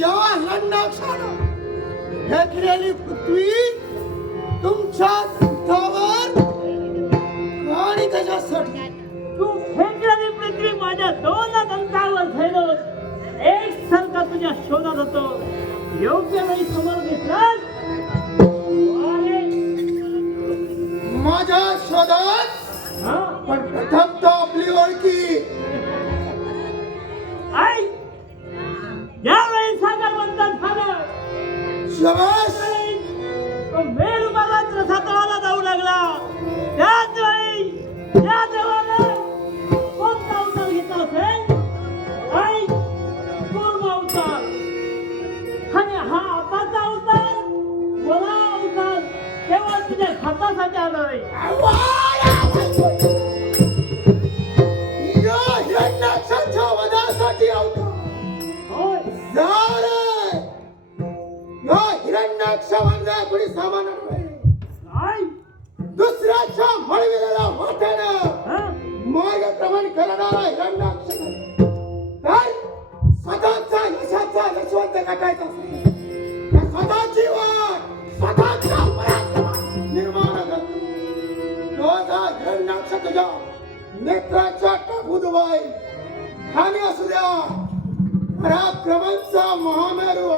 या हरणाक्षानं फेकलेली पृथ्वी तुमच्या दुःखावर आणि त्याच्यासाठी. तू फेकलेली पृथ्वी माझ्या दोन दंतावर फैलवत एक सारखा तुझ्या शोधात होतो. योग्य नाही समोर घेतला तुझ्यासाठी आवतो. हिरण्यक्षवांना कोणी सामान दुसऱ्याच्या मळविलेला वाट्यानं मार्गक्रमण करणारा हिरण्याक्ष तर स्वतःचा यशाचा यशवंत गाठायचा स्वतःची वाट स्वतःचा पराक्रम निर्माण करतो. तो हिरण्याक्ष तुझ्या नेत्राच्या टाकू दुबाई आणि असू द्या. पराक्रमांचा महामेरू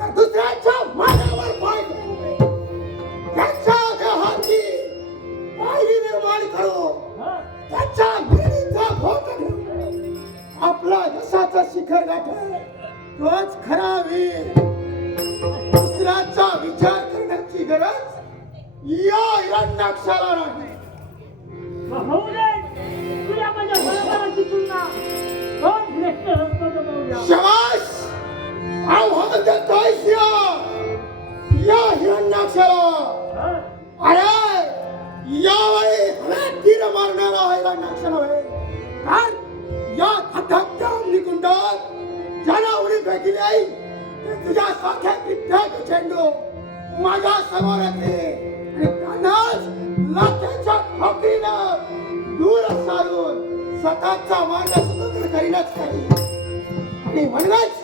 तर दुसऱ्या मला लक्ष या अध्यात्म निकुंडात ज्याला उडी फेकली आई ते तुझ्या सारख्या कित्येक चेंडू माझ्यासमोर येते. आणि त्यांनाच लाथेच्या ठोकीनं दूर सारून स्वतःचा मार्ग स्वतंत्र करीनच करी आणि म्हणूनच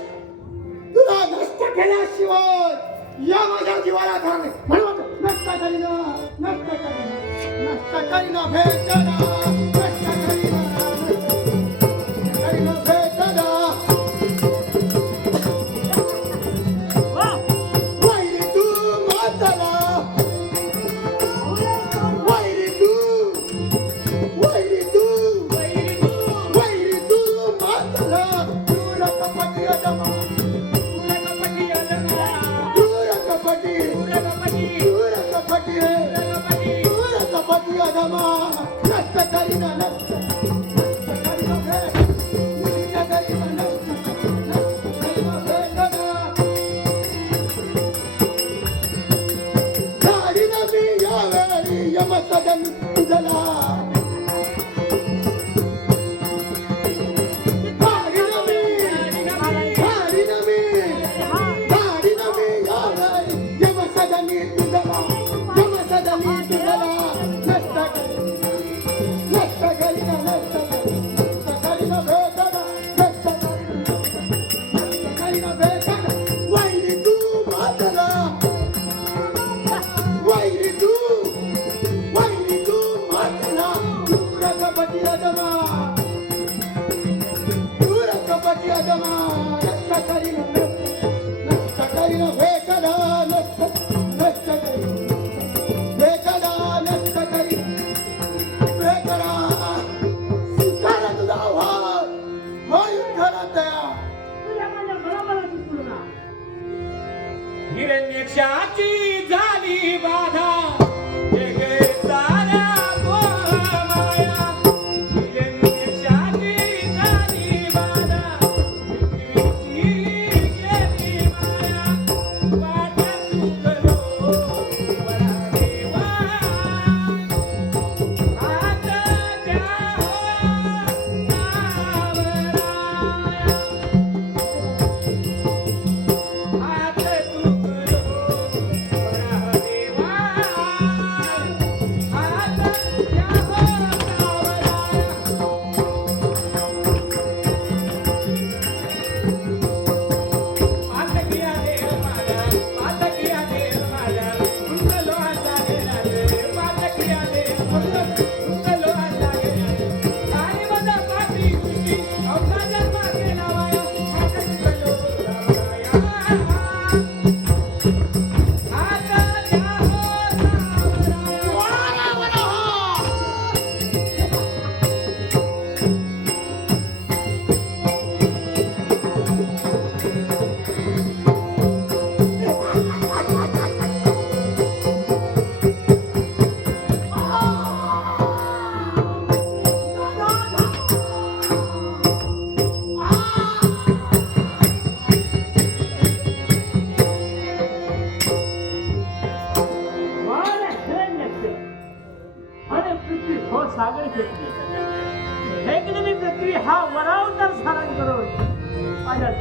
तुला नष्ट केल्याशिवाय या माझ्या जीवाला धारण म्हणून नष्ट करीन नष्ट करीन नष्ट करीन भेट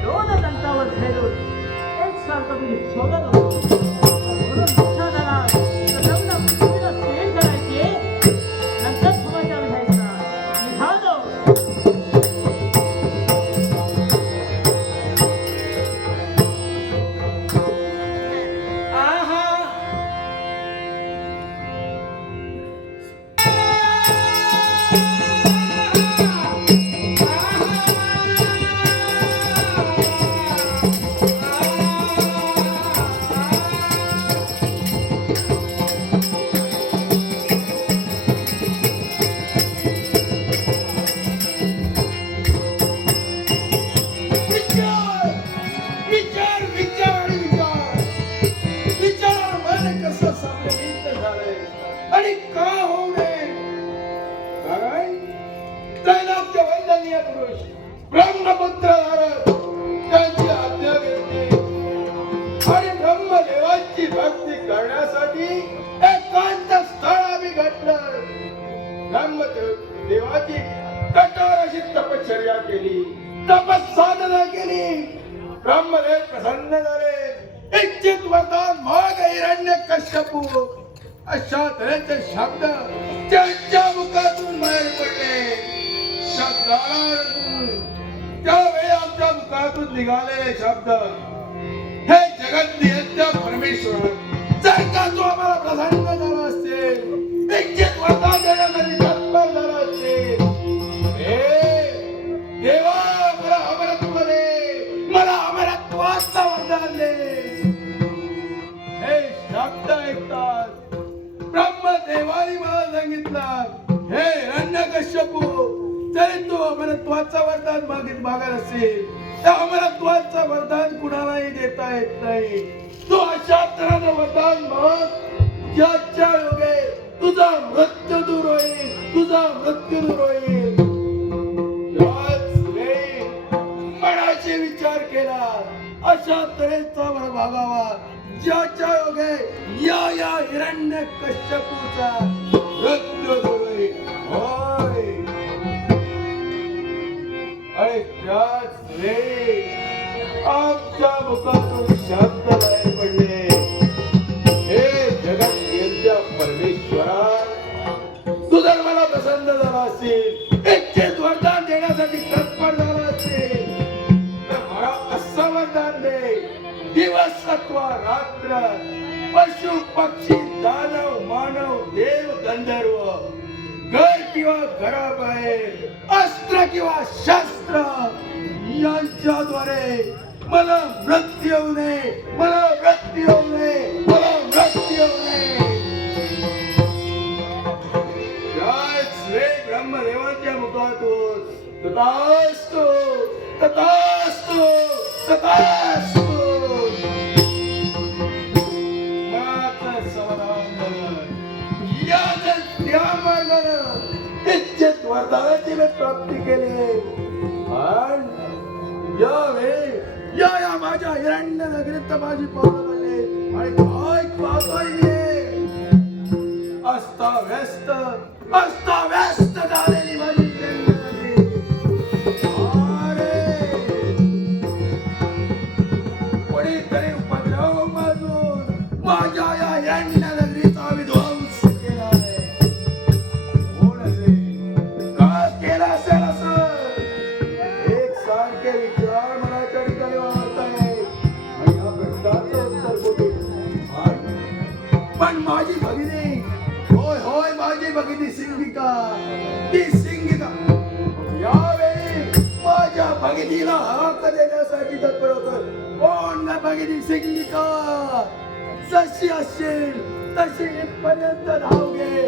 दोन दंतावर झैलो एक सारखं तुझी शोधत होतो ब्रह्मदेव प्रसन्न झाले. इच्छित वरदान मग हिरण्य कश्यपू. अशा तऱ्हेचे शब्द त्यांच्या मुखातून बाहेर पडले. शब्दाला त्यावेळी आमच्या मुखातून निघालेले शब्द ब्रह्मदेवानी मला सांगितलं हे रण्यकश्यपू तरी तू अमरत्वाचा वरदान मागित मागत असेल. त्या अमरत्वाचा वरदान कुणालाही देता येत नाही. तू अशा तऱ्हेनं वरदान मग ज्याच्या योगे तुझा मृत्यू दूर होईल तुझा मृत्यू दूर होईल. मनाशी विचार केला अशा तऱ्हेचा वर भागावा ज्याच्या योगे या या हिरण्य कश्यपूचा मृत्यू होय. आणि त्याच वेळी आमच्या मुखात दिवस अथवा रात्र पशु पक्षी दानव मानव देव गंधर्व घर किंवा घराबाहेर अस्त्र किंवा शस्त्र यांच्याद्वारे मला मृत्यू येऊ नये मला मृत्यू येऊ नये मला मृत्यू येऊ नये. जय श्री ब्रह्मदेवाच्या मुखातून तथास्तु तथास्तु तथास्तु. मार्गानं वरदानाची मी प्राप्ती केली या या माझ्या हिरण्य नगरीत माझी पावलं पडले आणि काय पाहतोय मी अस्ता व्यस्त झाले. माझी भगिनी. होय होय माझी भगिनी सिंगिका. ती सिंगिका. यावेळी माझ्या भगिनीला हाक देण्यासाठी तत्पर होत. कोण ना भगिनी सिंगिका? जशी असेल तशी इथपर्यंत धाव घे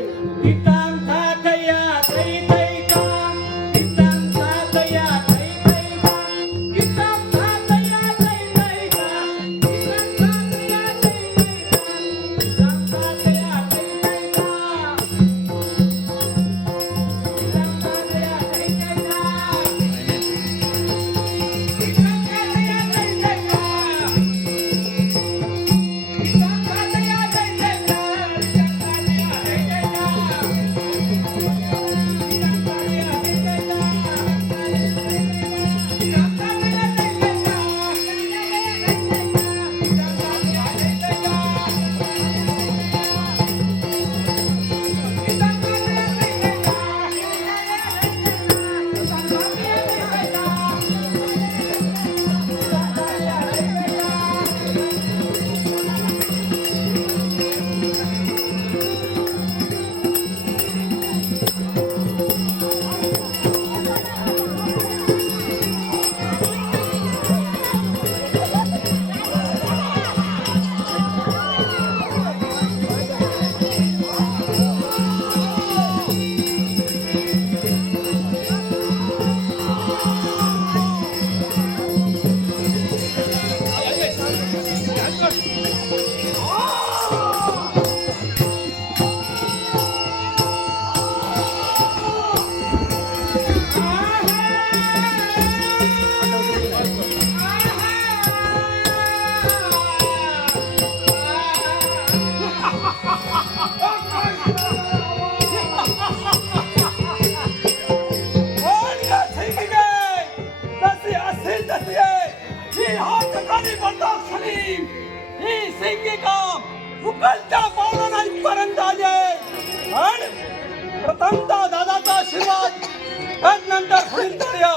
दादाचा आशीर्वाद त्यानंतर पुढील तर्या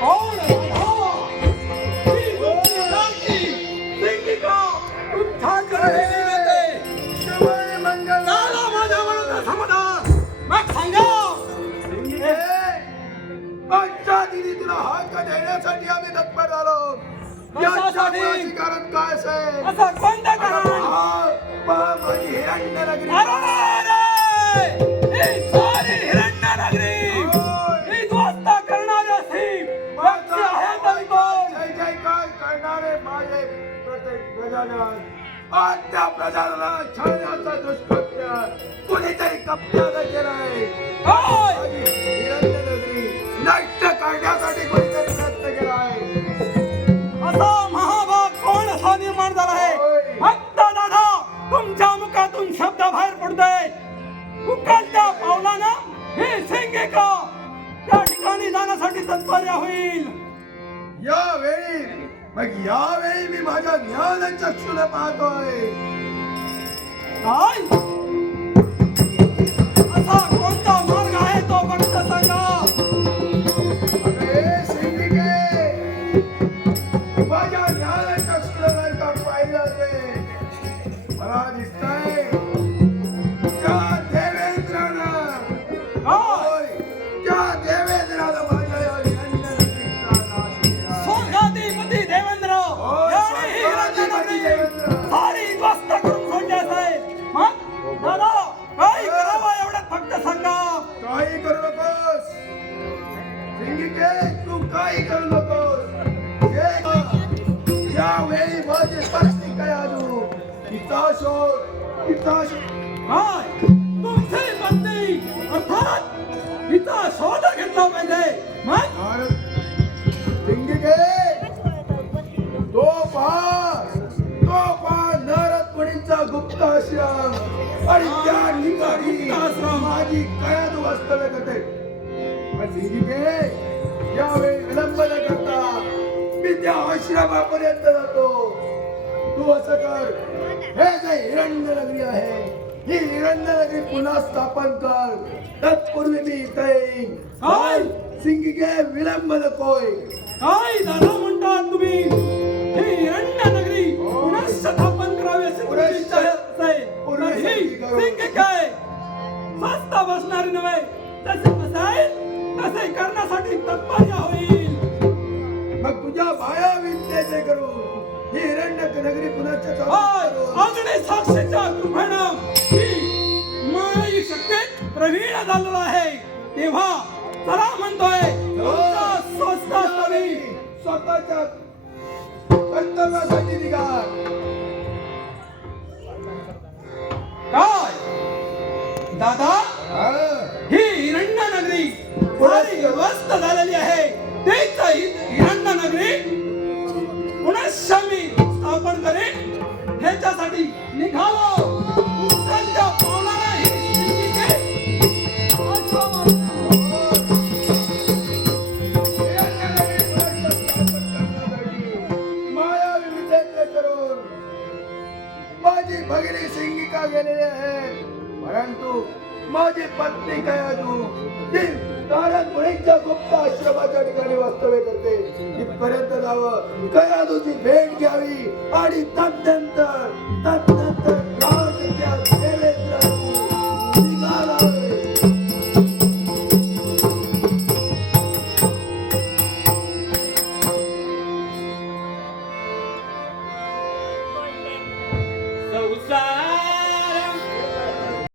कोण राधा? ही मुक्ती सारखी सिंगिका तुमच्याकडे गेली होते. शिवाय मंगल झाला माझ्या मनाचा समाधान मग सांगा आजच्या दिनी तुला हक्क देण्यासाठी आम्ही तत्पर झालो याच्या कशासाठी? मुळाची कारण काय असेल असं कोणतं कारण हा, पहा माझी हिरण्य नगरी अरे! ही सारी हिरण्यनगरी आज त्या प्रजाला छाण्याचा दुष्कृत्य कुणीतरी कब्जाला केलाय. होय! माझी हिरण्य नगरी नष्ट करण्यासाठी कोणीतरी प्रयत्न केलाय. असा महाभाग कोण असा निर्माण झाला आहे. फक्त दादा तुमच्या मुखातून शब्द बाहेर पडतोय. उकलत्या पावलानं हे सिंगे का? त्या ठिकाणी जाण्यासाठी तत्पर होईल. यावेळी मग यावेळी मी माझ्या ज्ञान चक्षुला पाहतोय. काय? असा कोणता मार्ग आहे तो फक्त सांगा? अरे सिंधिके माझ्या ज्ञान चक्षुला जर का पाहिलं ते. मला दिसतंय शोध काय तुमची पत्नी अर्थात हिचा शोध घेतला पाहिजे. तो पहा तो पहा नारद मुनींचा गुप्त आश्रम. आणि त्या ठिकाणी. माझी कयाद वास्तव्य करते. सिंगिके यावेळी विलंब न करता मी त्या आश्रमापर्यंत जातो. तू असं कर. हे जे हिरण्य नगरी आहे ही हिरण्य नगरी पुन्हा स्थापन कर. तत्पूर्वी मी इथे येईन. काय? सिंगिके विलंब नकोय. काय दादा म्हणतात तुम्ही? ही हिरण्य नगरी पुन्हा स्थापन करावी अशी तुमची इच्छा असेल तर ही सिंग काय स्वस्त बसणारी नव्हे. तसे बसाईल तसे करण्यासाठी तत्पर होईल. मग तुझ्या माया विद्येचे करून ही हिरण्य नगरी पुन्हा होय अग्नी साक्षीच्या कृपेनं मी माई शक्तीत प्रवीण झालेलो आहे. तेव्हा चला म्हणतोय स्थळी स्वतःच्या कर्तव्यासाठी निघा काय? दादा? ह्याच्यासाठी निघालो पावलाला ही माया विद्येचे करून माझी भगिनी सिंगिका गेलेली आहे. परंतु माझी पत्नी काय अजून? ती नारद गुप्त आश्रमाच्या ठिकाणी वास्तव्य करते. तिथपर्यंत जावं. कयादूची भेट घ्यावी आणि तदनंतर तदनंतर